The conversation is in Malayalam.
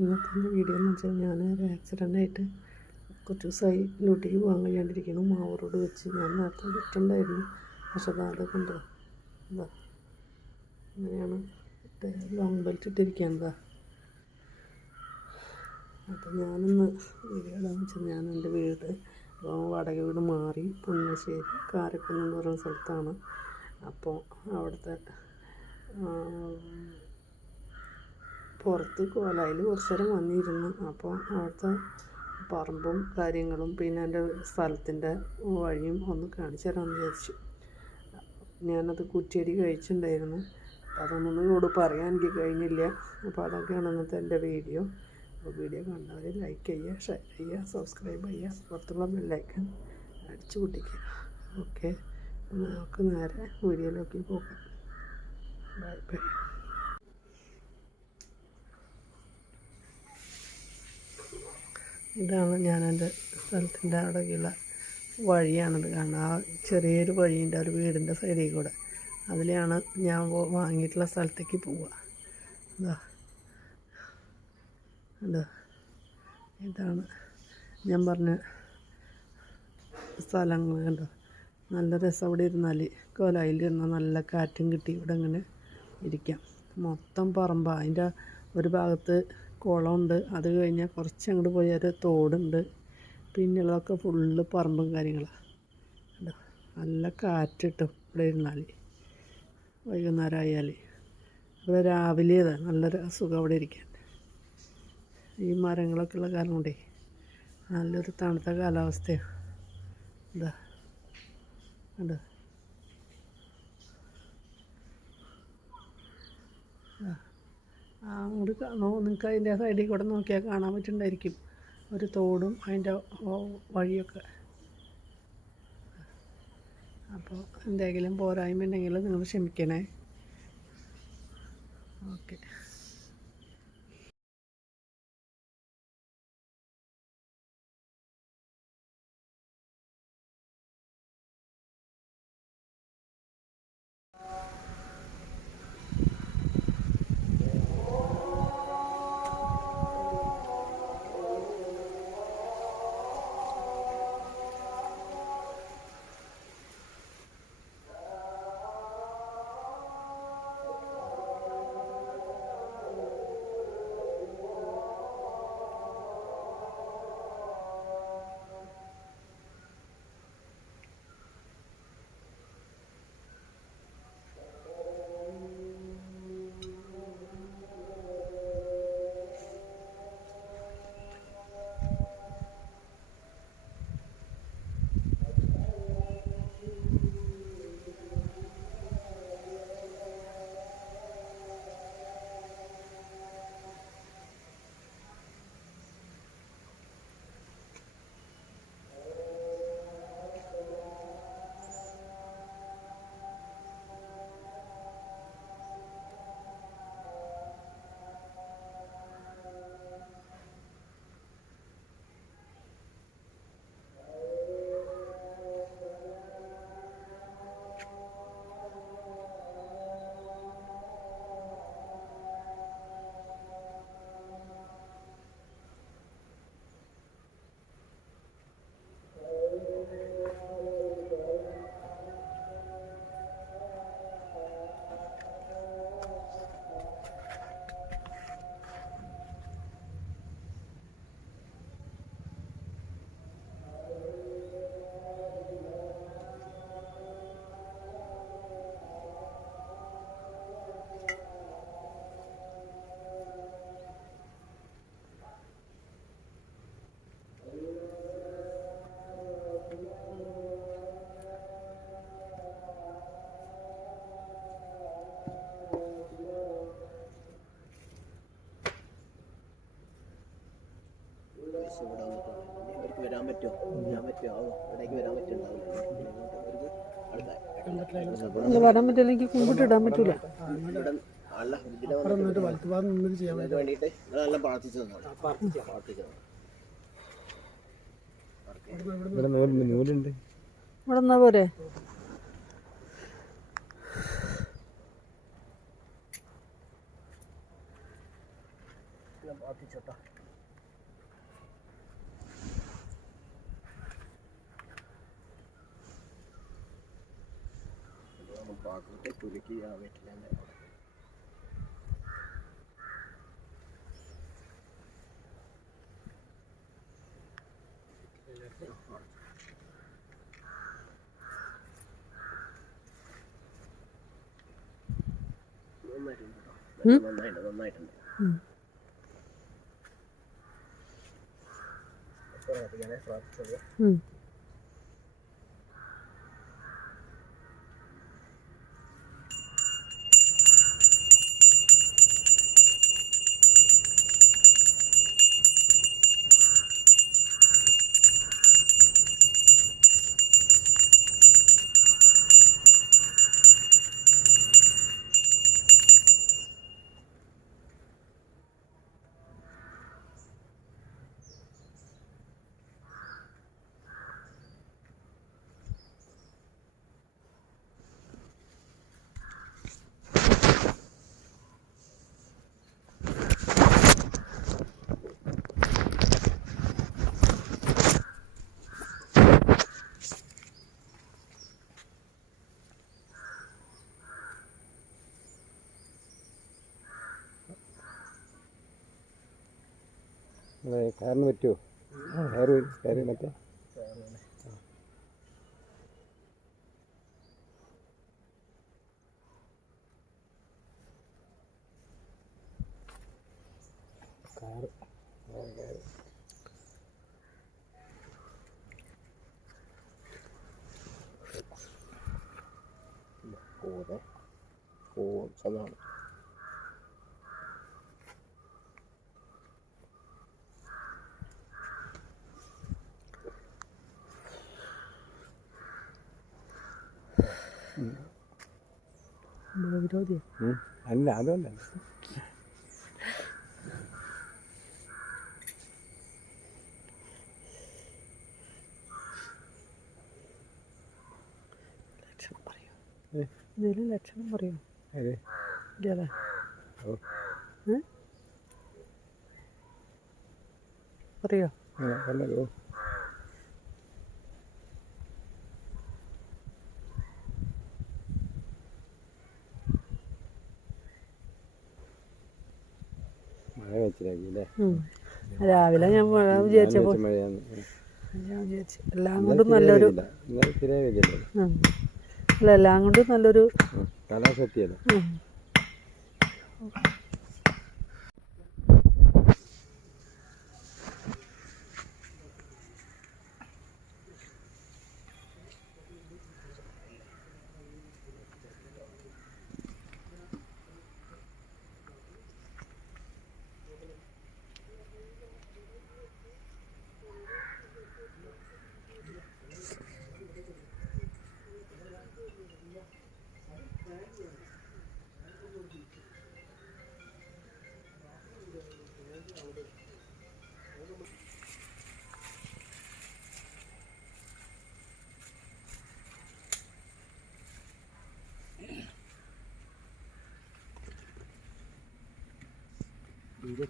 ഇന്നത്തെ വീഡിയോ എന്ന് വെച്ചാൽ ഞാൻ ഒരു ആക്സിഡൻ്റായിട്ട് കുറച്ച് ദിവസമായി ഡ്യൂട്ടിക്ക് പോകാൻ കഴിയാണ്ടിരിക്കുന്നു. മാവൂരോട് വെച്ച് ഞാൻ നേരത്തെ വിട്ടുണ്ടായിരുന്നു. പക്ഷെ അതൊക്കെ ഉണ്ട്. എന്താ അങ്ങനെയാണ് ലോങ് ബെൽറ്റ് ഇട്ടിരിക്കുകയാണതാ. അപ്പോൾ ഞാനൊന്ന് വീഡിയോ ഇടാന്ന് വെച്ചാൽ ഞാൻ എൻ്റെ വീട് വാടക വീട് മാറി പുന്നശ്ശേരി കാരക്കുന്ന് എന്ന് പറയുന്ന സ്ഥലത്താണ്. അപ്പോൾ അവിടുത്തെ പുറത്ത് കോലായിൽ കുറച്ച് നേരം വന്നിരുന്നു. അപ്പോൾ അവിടുത്തെ പറമ്പും കാര്യങ്ങളും പിന്നെ എൻ്റെ സ്ഥലത്തിൻ്റെ വഴിയും ഒന്ന് കാണിച്ചു തരാമെന്ന് വിചാരിച്ചു. ഞാനത് കുറ്റിയടി കഴിച്ചിട്ടുണ്ടായിരുന്നു. അതൊന്നും കൂടെ പറയാൻ എനിക്ക് കഴിഞ്ഞില്ല. അപ്പോൾ അതൊക്കെയാണ് ഇന്നത്തെ എൻ്റെ വീഡിയോ. അപ്പോൾ വീഡിയോ കണ്ടവർ ലൈക്ക് ചെയ്യുക, ഷെയർ ചെയ്യുക, സബ്സ്ക്രൈബ് ചെയ്യുക, പുറത്തുള്ള ബെല്ലൈക്കൺ അടിച്ചു പൊട്ടിക്കുക. ഓക്കെ, നമുക്ക് നേരെ വീഡിയോയിലേക്ക് പോകാം. Bye bye. ഇതാണ് ഞാൻ എൻ്റെ സ്ഥലത്തിൻ്റെ അവിടേക്കുള്ള വഴിയാണിത് കാണുന്നത്. ആ ചെറിയൊരു വഴിയുണ്ട് ഒരു വീടിൻ്റെ സൈഡിൽ കൂടെ. അതിലാണ് ഞാൻ വാങ്ങിയിട്ടുള്ള സ്ഥലത്തേക്ക് പോവുക. എന്താ ഇതാണ് ഞാൻ പറഞ്ഞ സ്ഥലങ്ങൾ. കണ്ടോ, നല്ല രസം. അവിടെ ഇരുന്നാൽ കോലായിലിരുന്നാൽ നല്ല കാറ്റും കിട്ടി ഇവിടെ ഇങ്ങനെ ഇരിക്കാം. മൊത്തം പറമ്പാണ്. അതിൻ്റെ ഒരു ഭാഗത്ത് കുളമുണ്ട്. അത് കഴിഞ്ഞാൽ കുറച്ച് അങ്ങോട്ട് പോയാൽ തോടുണ്ട്. പിന്നുള്ളതൊക്കെ ഫുള്ള് പറമ്പും കാര്യങ്ങളാണ്. കണ്ടോ, നല്ല കാറ്റ് കിട്ടും ഇവിടെ ഇരുന്നാൽ. വൈകുന്നേരം ആയാൽ ഇവിടെ രാവിലെ നല്ലൊരു സുഖം അവിടെ ഇരിക്കാൻ. ഈ മരങ്ങളൊക്കെ ഉള്ള കാരണം കൊണ്ടേ നല്ലൊരു തണുത്ത കാലാവസ്ഥയാണ്. എന്താ കണ്ടോ, അങ്ങോട്ട് നിങ്ങൾക്ക് അതിൻ്റെ സൈഡിൽ കൂടെ നോക്കിയാൽ കാണാൻ പറ്റുന്നുണ്ടായിരിക്കും ഒരു തോടും അതിൻ്റെ വഴിയൊക്കെ. അപ്പോൾ എന്തെങ്കിലും പോരായ്മ ഉണ്ടെങ്കിൽ നിങ്ങൾ ക്ഷമിക്കണേ. ഓക്കെ. ഇവർക്ക് വരാൻ പറ്റുമോ? ഇവിടേക്ക് വരാൻ പറ്റുന്നുണ്ടാവില്ല. വരാൻ പറ്റില്ലെങ്കിൽ കുമ്പിട്ട് ഇടാൻ പറ്റൂല. വേണ്ടിയിട്ട് നിങ്ങളെല്ലാം പ്രാർത്ഥിച്ചത് ഇവിടെ നിന്നാ പോരെ. ഞാൻ പ്രാർത്ഥിച്ചോട്ടോ. പാത്രത്തെ കുലുക്കി ആ വീട്ടിലെ നന്നായിട്ടുണ്ട്. പ്രാർത്ഥിച്ചത് കാറിന് പറ്റുമോ? കയറി മറ്റേ കാറ് സാധാരണ വിരോധിയാണ്. അല്ല അതല്ല ഇതിന് ലക്ഷണം പറയൂ. അതെ ഇല്ലേ? പറയോ? പറഞ്ഞോ. മഴ വെച്ചില്ലേ? രാവിലെ ഞാൻ മഴ വിചാരിച്ചപ്പോൾ മഴയാണ്. ഞാൻ വിചാരിച്ചു എല്ലാം കൊണ്ടും നല്ലൊരു അല്ല എല്ലാം കൊണ്ടും നല്ലൊരു കാലാവസ്ഥയല്ലേ. ഇത്